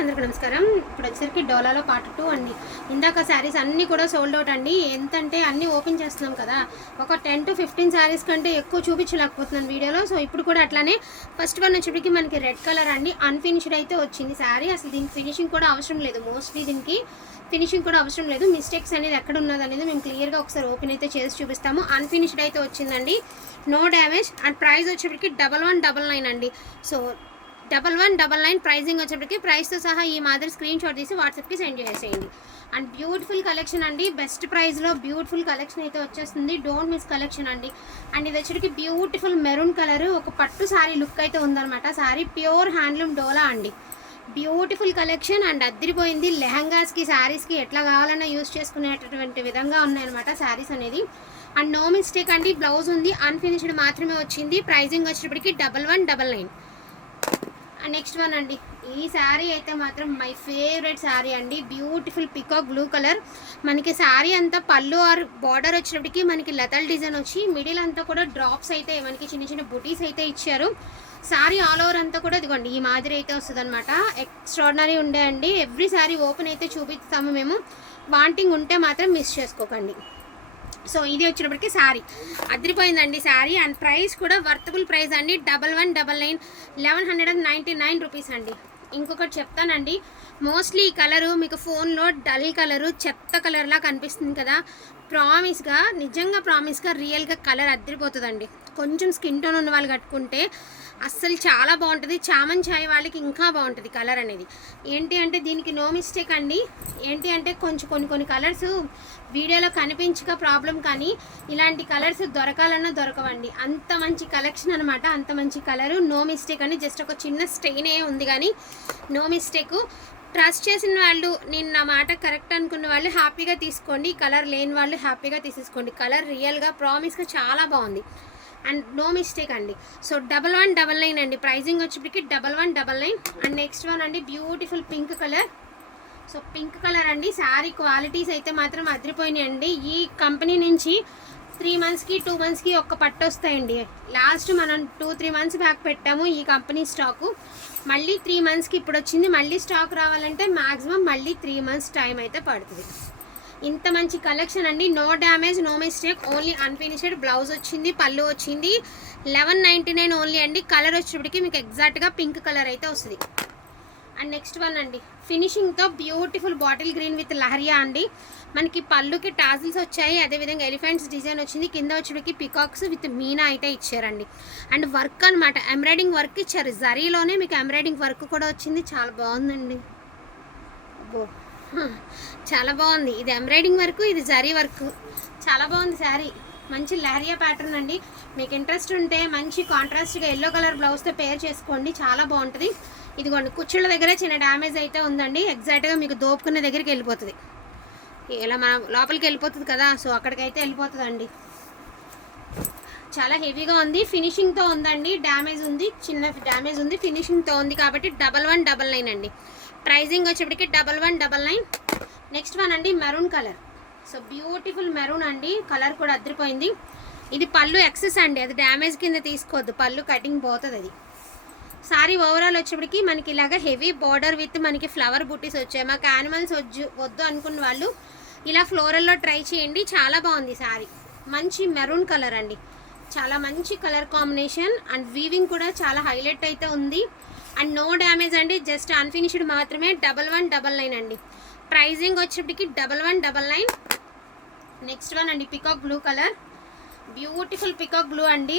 అందరికీ నమస్కారం. ఇప్పుడు వచ్చేసరికి డోలాలో పార్ట్ టూ అండి. ఇందాక శారీస్ అన్నీ కూడా సోల్డ్ అవుట్ అండి. ఎంతంటే అన్నీ ఓపెన్ చేస్తున్నాం కదా. ఒక టెన్ టు ఫిఫ్టీన్ శారీస్ కంటే ఎక్కువ చూపించలేకపోతున్నాను వీడియోలో. సో ఇప్పుడు కూడా అట్లానే ఫస్ట్ వన్ వచ్చేప్పటికి మనకి రెడ్ కలర్ అండి. అన్ఫినిష్డ్ అయితే వచ్చింది శారీ. అసలు దీనికి ఫినిషింగ్ కూడా అవసరం లేదు. మోస్ట్లీ దీనికి ఫినిషింగ్ కూడా అవసరం లేదు. మిస్టేక్స్ అనేది ఎక్కడ ఉన్నది అనేది మేము క్లియర్గా ఒకసారి ఓపెన్ అయితే చేసి చూపిస్తాము. అన్ఫినిష్డ్ అయితే వచ్చిందండి. నో డ్యామేజ్ అండ్ ప్రైస్ వచ్చేప్పటికి డబల్ వన్ డబల్ నైన్ అండి. So double one double nine pricing వచ్చేప్పటికి ప్రైస్తో సహా ఈ మాదిరి స్క్రీన్ షాట్ తీసి వాట్సాప్కి సెండ్ చేసేయండి. అండ్ బ్యూటిఫుల్ కలెక్షన్ అండి. బెస్ట్ ప్రైస్లో బ్యూటిఫుల్ కలెక్షన్ అయితే వచ్చేస్తుంది. డోంట్ మిస్ కలెక్షన్ అండి. అండ్ ఇది వచ్చేటికి బ్యూటిఫుల్ మెరూన్ కలర్. ఒక పట్టు శారీ లుక్ అయితే ఉందన్నమాట. శారీ ప్యూర్ హ్యాండ్లూమ్ డోలా అండి. బ్యూటిఫుల్ కలెక్షన్ అండ్ అద్దరిపోయింది. లెహంగాస్కి శారీస్కి ఎట్లా కావాలన్నా యూస్ చేసుకునేటటువంటి విధంగా ఉన్నాయన్నమాట శారీస్ అనేది. అండ్ నో మిస్టేక్ అండి. బ్లౌజ్ ఉంది. అన్ఫినిష్డ్ మాత్రమే వచ్చింది. ప్రైజింగ్ వచ్చేటప్పటికి double one double nine. Next one అండి. ఈ శారీ అయితే మాత్రం మై ఫేవరెట్ శారీ అండి. బ్యూటిఫుల్ పికాక్ బ్లూ కలర్ మనకి శారీ అంతా పళ్ళు ఆర్ బార్డర్ వచ్చినప్పటికి మనకి లెతల్ డిజైన్ వచ్చి మిడిల్ అంతా కూడా డ్రాప్స్ అయితే మనకి చిన్న చిన్న బుటీస్ అయితే ఇచ్చారు. శారీ ఆల్ ఓవర్ అంతా కూడా ఇదిగోండి ఈ మాదిరి అయితే వస్తుంది అనమాట ఎక్స్ట్రాడినరీ ఉండే అండి. ఎవ్రీ శారీ ఓపెన్ అయితే చూపిస్తాము మేము. వాంటింగ్ ఉంటే మాత్రం మిస్ చేసుకోకండి. సో ఇది వచ్చినప్పటికీ శారీ. అదిరిపోయిందండి శారీ. అండ్ ప్రైస్ కూడా వర్తబుల్ ప్రైస్ అండి. Double one double nine eleven hundred and ninety nine rupees అండి. ఇంకొకటి చెప్తానండి. మోస్ట్లీ ఈ కలరు మీకు ఫోన్లో డల్ కలరు చెత్త కలర్లా కనిపిస్తుంది కదా. ప్రామిస్గా నిజంగా ప్రామిస్గా రియల్గా కలర్ అద్దరిపోతుందండి కొంచెం స్కిన్ టోన్ ఉన్న వాళ్ళు కట్టుకుంటే అస్సలు చాలా బాగుంటుంది. చామన్ చాయ్ వాళ్ళకి ఇంకా బాగుంటుంది కలర్ అనేది. ఏంటి అంటే దీనికి నో మిస్టేక్ అండి. ఏంటి అంటే కొంచెం కొన్ని కొన్ని కలర్స్ వీడియోలో కనిపించక ప్రాబ్లం కానీ ఇలాంటి కలర్స్ దొరకాలన్నా దొరకవండి. అంత మంచి కలెక్షన్ అనమాట అంత మంచి కలరు. నో మిస్టేక్ అని జస్ట్ ఒక చిన్న స్టెయినే ఉంది కానీ నో మిస్టేక్. ట్రస్ట్ చేసిన వాళ్ళు నేను నా మాట కరెక్ట్ అనుకున్న వాళ్ళు హ్యాపీగా తీసుకోండి. కలర్ లేని వాళ్ళు హ్యాపీగా తీసేసుకోండి. కలర్ రియల్గా ప్రామిస్గా చాలా బాగుంది. అండ్ నో మిస్టేక్ అండి. So double one double nine అండి. ప్రైజింగ్ వచ్చేప్పటికి double one double nine and next one అండి. Beautiful pink colour. So pink colour అండి. శారీ క్వాలిటీస్ అయితే మాత్రం అదిరిపోయినాయి అండి ఈ కంపెనీ నుంచి త్రీ మంత్స్కి టూ మంత్స్కి ఒక్క పట్టు వస్తాయండి. లాస్ట్ మనం టూ త్రీ మంత్స్ బ్యాక్ పెట్టాము ఈ కంపెనీ స్టాకు. మళ్ళీ త్రీ మంత్స్కి ఇప్పుడు వచ్చింది. మళ్ళీ స్టాక్ రావాలంటే మ్యాక్సిమం మళ్ళీ త్రీ మంత్స్ టైం అయితే పడుతుంది. ఇంత మంచి కలెక్షన్ అండి. No damage no mistake. Only unfinished blouse వచ్చింది పళ్ళు వచ్చింది. లెవెన్ నైంటీ నైన్ ఓన్లీ అండి. కలర్ వచ్చేప్పటికి మీకు ఎగ్జాక్ట్గా పింక్ కలర్ అయితే వస్తుంది. అండ్ నెక్స్ట్ వన్ అండి. ఫినిషింగ్తో beautiful bottle green with leheriya అండి. మనకి పళ్ళుకి టాజిల్స్ వచ్చాయి. అదేవిధంగా ఎలిఫెంట్స్ డిజైన్ వచ్చింది. కింద వచ్చేటికి పికాక్స్ విత్ మీనా అయితే ఇచ్చారండి. అండ్ వర్క్ అనమాట ఎంబ్రాయిడింగ్ వర్క్ ఇచ్చారు. జరీలోనే మీకు ఎంబ్రాయిడింగ్ వర్క్ కూడా వచ్చింది. చాలా బాగుందండి. అబ్బో. చాలా బాగుంది. ఇది ఎంబ్రాయిడింగ్ వర్క్ ఇది జరీ వర్క్. చాలా బాగుంది శారీ. మంచి లారియా ప్యాటర్న్ అండి. మీకు ఇంట్రెస్ట్ ఉంటే మంచి కాంట్రాస్ట్గా ఎల్లో కలర్ బ్లౌజ్తో పేర్ చేసుకోండి. చాలా బాగుంటుంది. ఇదిగోండి కుచ్చుళ్ళ దగ్గర చిన్న డ్యామేజ్ అయితే ఉందండి. ఎగ్జాక్ట్గా మీకు దోపుకునే దగ్గరికి వెళ్ళిపోతుంది. ఇలా మనం లోపలికి వెళ్ళిపోతుంది కదా సో అక్కడికైతే వెళ్ళిపోతుందండి. చాలా హెవీగా ఉంది. ఫినిషింగ్తో ఉందండి. డ్యామేజ్ ఉంది. చిన్న డ్యామేజ్ ఉంది. ఫినిషింగ్తో ఉంది కాబట్టి డబల్ వన్ డబల్ నైన్ అండి. ప్రైజింగ్ వచ్చేప్పటికి double one double nine. Next one అండి maroon colour so beautiful maroon అండి. కలర్ కూడా అద్రిపోయింది ఇది పళ్ళు ఎక్సెస్ అండి. అది డ్యామేజ్ కింద తీసుకోవద్దు. పళ్ళు కటింగ్ పోతుంది అది. సారీ ఓవరాల్ వచ్చేప్పటికి మనకి ఇలాగ హెవీ బార్డర్ విత్ మనకి ఫ్లవర్ బుట్టీస్ వచ్చాయి. మాకు యానిమల్స్ వద్దు వద్దు అనుకున్న వాళ్ళు ఇలా ఫ్లోరల్లో ట్రై చేయండి. చాలా బాగుంది సారీ మంచి మెరూన్ కలర్ అండి. చాలా మంచి కలర్ కాంబినేషన్ అండ్ వీవింగ్ కూడా చాలా హైలైట్ అయితే ఉంది. అండ్ నో డ్యామేజ్ అండి జస్ట్ అన్ఫినిష్డ్ మాత్రమే డబల్ వన్ డబల్ నైన్ అండి. Pricing వచ్చేటికి double one double nine. Next one అండి peacock blue colour. Beautiful peacock blue అండి.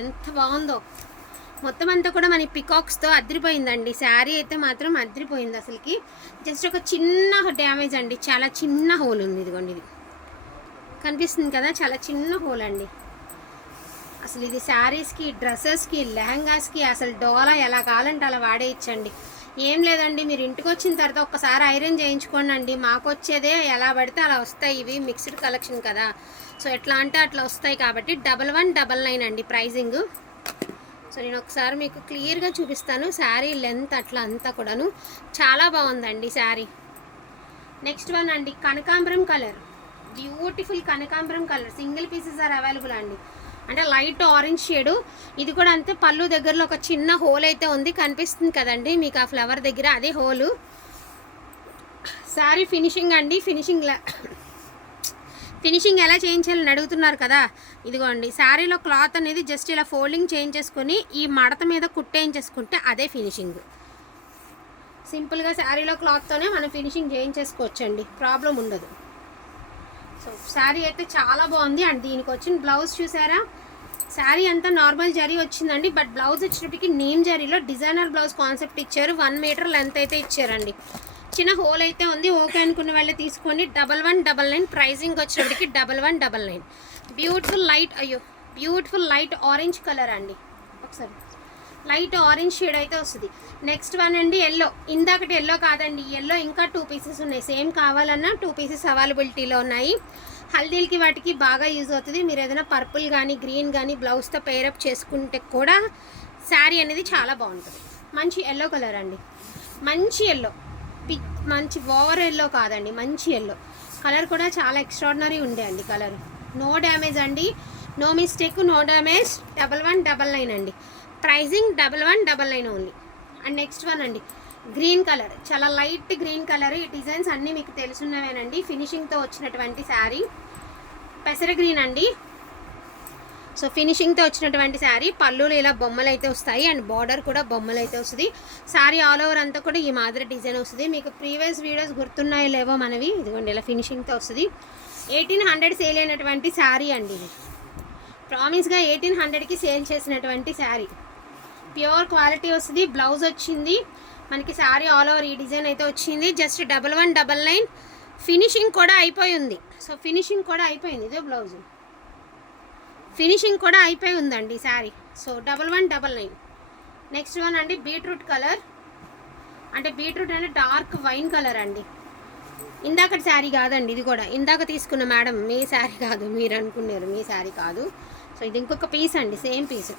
ఎంత బాగుందో. మొత్తం అంతా కూడా మన పికాక్స్తో అద్రిపోయిందండి. శారీ అయితే మాత్రం అదిరిపోయింది అసలుకి. జస్ట్ ఒక చిన్న డ్యామేజ్ అండి. చాలా చిన్న హోల్ ఉంది ఇదిగోండి ఇది. కనిపిస్తుంది కదా చాలా చిన్న హోల్ అండి. అసలు ఇది శారీస్కి డ్రెస్సెస్కి లెహంగాస్కి అసలు డోలా ఎలా కావాలంటే అలా వాడేయచ్చండి. ఏం లేదండి మీరు ఇంటికి వచ్చిన తర్వాత ఒక్కసారి ఐరన్ చేయించుకోండి అండి మాకు వచ్చేదే ఎలా పడితే అలా వస్తాయి ఇవి మిక్స్డ్ కలెక్షన్ కదా. సో ఎట్లా అంటే అట్లా వస్తాయి కాబట్టి డబల్ వన్ డబల్ నైన్ అండి ప్రైజింగ్. సో నేను ఒకసారి మీకు క్లియర్గా చూపిస్తాను. శారీ లెంత్ అట్లా అంతా కూడాను. చాలా బాగుందండి శారీ. నెక్స్ట్ వన్ అండి కనకాంబరం కలర్. బ్యూటిఫుల్ కనకాంబరం colour. Single pieces are available అండి. అంటే లైట్ ఆరెంజ్ షేడు. ఇది కూడా అంతే పళ్ళు దగ్గరలో ఒక చిన్న హోల్ అయితే ఉంది కనిపిస్తుంది కదండి. మీకు ఆ ఫ్లవర్ దగ్గర అదే హోలు. శారీ ఫినిషింగ్ అండి ఫినిషింగ్ ఫినిషింగ్ ఎలా చేయించాలని అడుగుతున్నారు కదా? ఇదిగోండి శారీలో క్లాత్ అనేది జస్ట్ ఇలా ఫోల్డింగ్ చేయించేసుకొని ఈ మడత మీద కుట్టేయించేసుకుంటే అదే ఫినిషింగ్. సింపుల్గా శారీలో క్లాత్తోనే మనం ఫినిషింగ్ చేయించేసుకోవచ్చండి ప్రాబ్లం ఉండదు. సో శారీ అయితే చాలా బాగుంది. అండ్ దీనికి వచ్చిన బ్లౌజ్ చూసారా? శారీ అంతా నార్మల్ జరీ వచ్చిందండి. బట్ బ్లౌజ్ వచ్చేటప్పటికి నేమ్ జరీలో డిజైనర్ బ్లౌజ్ కాన్సెప్ట్ ఇచ్చారు. వన్ మీటర్ లెంత్ అయితే ఇచ్చారండి. చిన్న హోల్ అయితే ఉంది. ఓకే అనుకున్న వాళ్ళే తీసుకోండి. Double one double nine pricing వచ్చేటప్పటికి double one double nine beautiful light అయ్యో బ్యూటిఫుల్ లైట్ ఆరెంజ్ కలర్ అండి. ఒకసారి. లైట్ ఆరెంజ్ షేడ్ అయితే వస్తుంది. నెక్స్ట్ వన్ అండి ఎల్లో ఇందాకటి ఎల్లో కాదండి ఎల్లో ఇంకా టూ పీసెస్ ఉన్నాయి. సేమ్ కావాలన్నా టూ పీసెస్ అవైలబిలిటీలో ఉన్నాయి. హల్దీలకి వాటికి బాగా యూజ్ అవుతుంది. మీరు ఏదైనా పర్పుల్ కానీ గ్రీన్ కానీ బ్లౌజ్తో పేరప్ చేసుకుంటే కూడా శారీ అనేది చాలా బాగుంటుంది. మంచి ఎల్లో కలర్ అండి. మంచి ఎల్లో పి మంచి ఓవర్ ఎల్లో కాదండి మంచి ఎల్లో కలర్ కూడా చాలా ఎక్స్ట్రాడినరీ ఉండే అండి కలర్ నో డ్యామేజ్ అండి. No mistake no damage double one double nine అండి. Pricing double one double nine only. And next one అండి గ్రీన్ కలర్. చాలా లైట్ గ్రీన్ కలర్. ఈ డిజైన్స్ అన్నీ మీకు తెలుసున్నవేనండి. ఫినిషింగ్తో వచ్చినటువంటి శారీ. పెసర గ్రీన్ అండి. సో ఫినిషింగ్తో వచ్చినటువంటి శారీ. పళ్ళులు ఇలా బొమ్మలు అయితే వస్తాయి. అండ్ బార్డర్ కూడా బొమ్మలు అయితే వస్తుంది. శారీ ఆల్ ఓవర్ అంతా కూడా ఈ మాదిరి డిజైన్ వస్తుంది. మీకు ప్రీవియస్ వీడియోస్ గుర్తున్నాయో లేవో మనవి. ఇదిగోండి ఇలా ఫినిషింగ్తో వస్తుంది. ఎయిటీన్ హండ్రెడ్ సేల్ అయినటువంటి శారీ అండి ఇది. ప్రామిస్గా ఎయిటీన్ హండ్రెడ్కి సేల్ చేసినటువంటి శారీ. ప్యూర్ క్వాలిటీ వస్తుంది. బ్లౌజ్ వచ్చింది. మనకి శారీ ఆల్ ఓవర్ ఈ డిజైన్ అయితే వచ్చింది. Just double one double nine. Finishing కూడా అయిపోయి ఉంది. సో ఫినిషింగ్ కూడా అయిపోయింది. ఇదే బ్లౌజ్. ఫినిషింగ్ కూడా అయిపోయి ఉందండి sari. So double one double nine. Next one అండి బీట్రూట్ కలర్. అంటే బీట్రూట్ అంటే డార్క్ వైన్ కలర్ అండి. ఇందాకటి శారీ కాదండి ఇది కూడా. ఇందాక తీసుకున్న మేడం మీ శారీ కాదు. మీరు అనుకున్నారు మీ శారీ కాదు. సో ఇది ఇంకొక పీస్ అండి సేమ్ పీస్.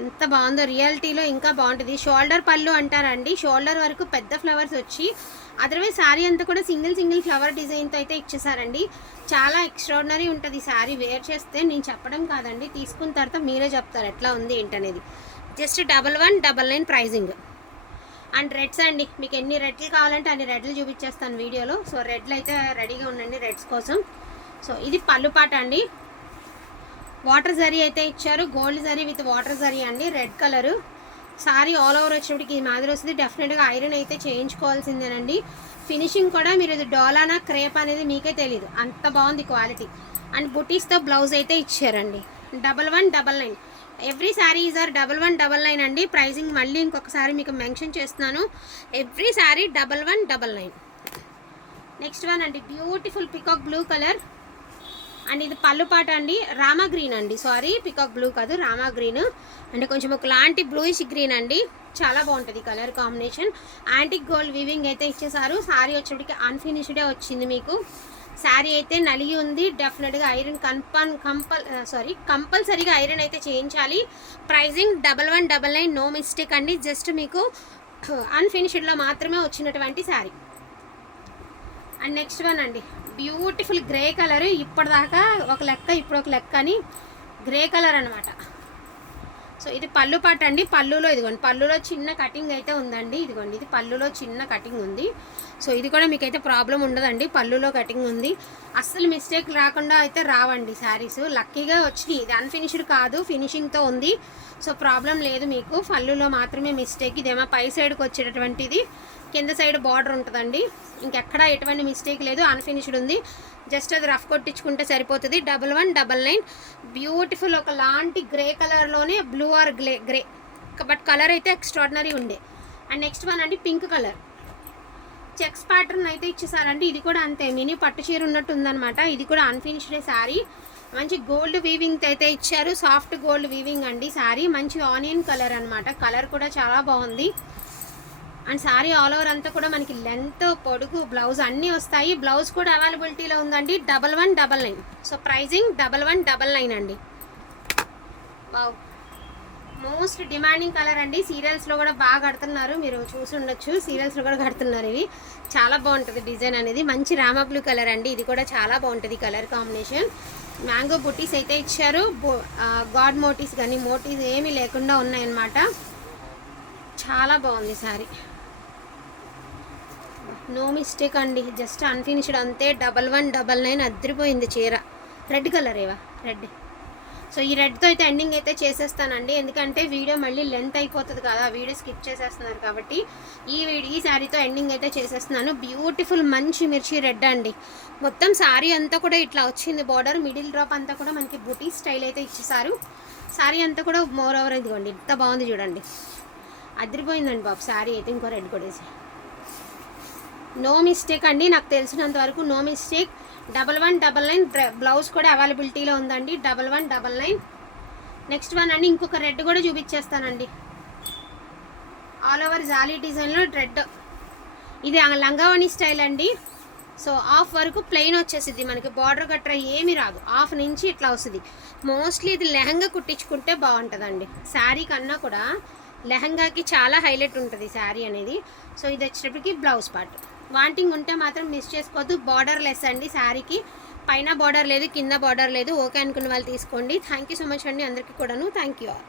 ఎంత బాగుందో రియాలిటీలో ఇంకా బాగుంటుంది. షోల్డర్ పళ్ళు అంటారండి. షోల్డర్ వరకు పెద్ద ఫ్లవర్స్ వచ్చి అదర్వైజ్ శారీ అంతా కూడా సింగిల్ సింగిల్ ఫ్లవర్ డిజైన్తో అయితే ఇచ్చేసారండి. చాలా ఎక్స్ట్రాడినరీ ఉంటుంది శారీ. వేర్ చేస్తే నేను చెప్పడం కాదండి తీసుకున్న తర్వాత మీరే చెప్తారు ఎట్లా ఉంది ఏంటనేది. Just double one double nine pricing and reds అండి మీకు ఎన్ని రెడ్లు కావాలంటే అన్ని రెడ్లు చూపించేస్తాను వీడియోలో. సో రెడ్లు అయితే రెడీగా ఉండండి రెడ్స్ కోసం. సో ఇది పళ్ళు పాట అండి. వాటర్ జరీ అయితే ఇచ్చారు. Gold zari with water zari అండి. Red colour. Sari all over వచ్చేటికి ఈ మాదిరి వస్తుంది. డెఫినెట్గా ఐరన్ అయితే చేయించుకోవాల్సిందేనండి. ఫినిషింగ్ కూడా మీరు ఇది డోలానా క్రేప్ అనేది మీకే తెలియదు అంత బాగుంది క్వాలిటీ. అండ్ బుటీస్తో బ్లౌజ్ అయితే ఇచ్చారండి. Double one double nine every sari is are double one double nine అండి. ప్రైజింగ్ మళ్ళీ ఇంకొకసారి మీకు మెన్షన్ చేస్తున్నాను. Every sari double one double nine next one అండి. Beautiful peacock blue colour and ఇది పళ్ళు పాట అండి. రామా గ్రీన్ అండి. సారీ పికాక్ బ్లూ కాదు రామా గ్రీన్. అంటే కొంచెం ఒక లాంటి బ్లూయిష్ గ్రీన్ అండి. చాలా బాగుంటుంది colour combination antique gold weaving అయితే ఇచ్చేసారు. సారీ వచ్చేటికి అన్ఫినిష్డే వచ్చింది మీకు. శారీ అయితే నలిగి ఉంది. డెఫినెట్గా ఐరన్ కన్ఫర్మ్ కంపల్ సారీ కంపల్సరీగా ఐరన్ అయితే చేయించాలి. Pricing double one double nine no mistake అండి. జస్ట్ మీకు అన్ఫినిష్డ్లో మాత్రమే వచ్చినటువంటి శారీ అండ్ నెక్స్ట్ వన్ అండి. బ్యూటిఫుల్ గ్రే కలర్ ఇప్పటిదాకా ఒక లెక్క ఇప్పుడు ఒక లెక్క అని గ్రే కలర్ అనమాట సో ఇది పళ్ళు పాట అండి. పళ్ళులో ఇదిగోండి పళ్ళులో చిన్న కటింగ్ అయితే ఉందండి. ఇదిగోండి ఇది పళ్ళులో చిన్న కటింగ్ ఉంది. సో ఇది కూడా మీకైతే ప్రాబ్లం ఉండదండి. పళ్ళులో కటింగ్ ఉంది. అస్సలు మిస్టేక్ రాకుండా అయితే రావండి శారీస్. లక్కీగా వచ్చినాయి. ఇది అన్ఫినిష్డ్ కాదు ఫినిషింగ్తో ఉంది. సో ప్రాబ్లం లేదు మీకు. పళ్ళులో మాత్రమే మిస్టేక్. ఇదేమో పై సైడ్కి వచ్చేటటువంటిది. కింద సైడ్ బార్డర్ ఉంటుందండి. ఇంకెక్కడ ఎటువంటి మిస్టేక్ లేదు. అన్ఫినిష్డ్ ఉంది. జస్ట్ అది రఫ్ కొట్టించుకుంటే సరిపోతుంది. Double one double nine beautiful ఒక లాంటి గ్రే కలర్లోనే blue or grey grey but colour అయితే ఎక్స్ట్రాడినరీ ఉండే. అండ్ నెక్స్ట్ వన్ అండి పింక్ కలర్ చెక్స్ ప్యాటర్న్ అయితే ఇచ్చేసారండి. ఇది కూడా అంతే. మినీ పట్టు చీర ఉన్నట్టు ఉందన్నమాట. ఇది కూడా అన్ఫినిష్డ్ శారీ మంచి గోల్డ్ వీవింగ్ అయితే ఇచ్చారు. సాఫ్ట్ గోల్డ్ వీవింగ్ అండి శారీ మంచి ఆనియన్ కలర్ అనమాట కలర్ కూడా చాలా బాగుంది. అండ్ శారీ ఆల్ ఓవర్ అంతా కూడా మనకి లెంత్ పొడుగు బ్లౌజ్ అన్నీ వస్తాయి. బ్లౌజ్ కూడా అవైలబిలిటీలో ఉందండి. Double one double nine. So pricing double one double nine అండి. వావ్. మోస్ట్ డిమాండింగ్ కలర్ అండి. సీరియల్స్లో కూడా బాగా కడుతున్నారు. మీరు చూసి ఉండొచ్చు. సీరియల్స్లో కూడా కడుతున్నారు ఇవి. చాలా బాగుంటుంది డిజైన్ అనేది. మంచి రామా బ్లూ కలర్ అండి. ఇది కూడా చాలా బాగుంటుంది కలర్ కాంబినేషన్. మ్యాంగో బుట్టీస్ అయితే ఇచ్చారు. గాడ్ మోటీస్ కానీ మోటీస్ ఏమీ లేకుండా ఉన్నాయన్నమాట. చాలా బాగుంది సారీ. నో మిస్టేక్ అండి. జస్ట్ అన్ఫినిష్డ్ అంతే. డబల్ వన్ డబల్ నైన్ అద్దరిపోయింది చీర. రెడ్ కలర్ ఏవా? రెడ్. సో ఈ రెడ్తో అయితే ఎండింగ్ అయితే చేసేస్తానండి. ఎందుకంటే వీడియో మళ్ళీ లెంత్ అయిపోతుంది కదా. వీడియో స్కిప్ చేసేస్తున్నారు కాబట్టి ఈ వీడియో ఈ శారీతో ఎండింగ్ అయితే చేసేస్తున్నాను. బ్యూటిఫుల్ మంచి మిర్చి రెడ్ అండి. మొత్తం శారీ అంతా కూడా ఇట్లా వచ్చింది బార్డర్. మిడిల్ డ్రాప్ అంతా కూడా మనకి బుటీ స్టైల్ అయితే ఇచ్చేసారు శారీ అంతా కూడా మోర్ ఓవర్ ఇదిగోండి. ఇంత బాగుంది చూడండి. అదిరిపోయిందండి బాబు. శారీ అయితే ఇంకో రెడ్ కొట్టేసి. నో మిస్టేక్ అండి. నాకు తెలిసినంత వరకు no mistake. Double one double nine blouse కూడా అవైలబిలిటీలో ఉందండి. Double one double nine. Next one అండి ఇంకొక రెడ్ కూడా చూపించేస్తానండి. ఆల్ ఓవర్ జాలీ డిజైన్లో రెడ్. ఇది లంగావణి స్టైల్ అండి. సో ఆఫ్ వరకు ప్లెయిన్ వచ్చేసింది మనకి బార్డర్ గట్రా ఏమి రాదు. ఆఫ్ నుంచి ఇట్లా వస్తుంది. మోస్ట్లీ ఇది లెహంగా కుట్టించుకుంటే బాగుంటుందండి. శారీ కన్నా కూడా లెహంగాకి చాలా హైలైట్ ఉంటుంది శారీ అనేది. సో ఇది వచ్చేటప్పటికి బ్లౌజ్ పార్ట్. వాంటింగ్ ఉంటే మాత్రం మిస్ చేసుకోవద్దు. బార్డర్ లెస్ అండి శారీకి. పైన బార్డర్ లేదు కింద బార్డర్ లేదు. ఓకే అనుకున్న వాళ్ళు తీసుకోండి. థ్యాంక్ యూ సో మచ్ అండి అందరికీ కూడాను. Thank you all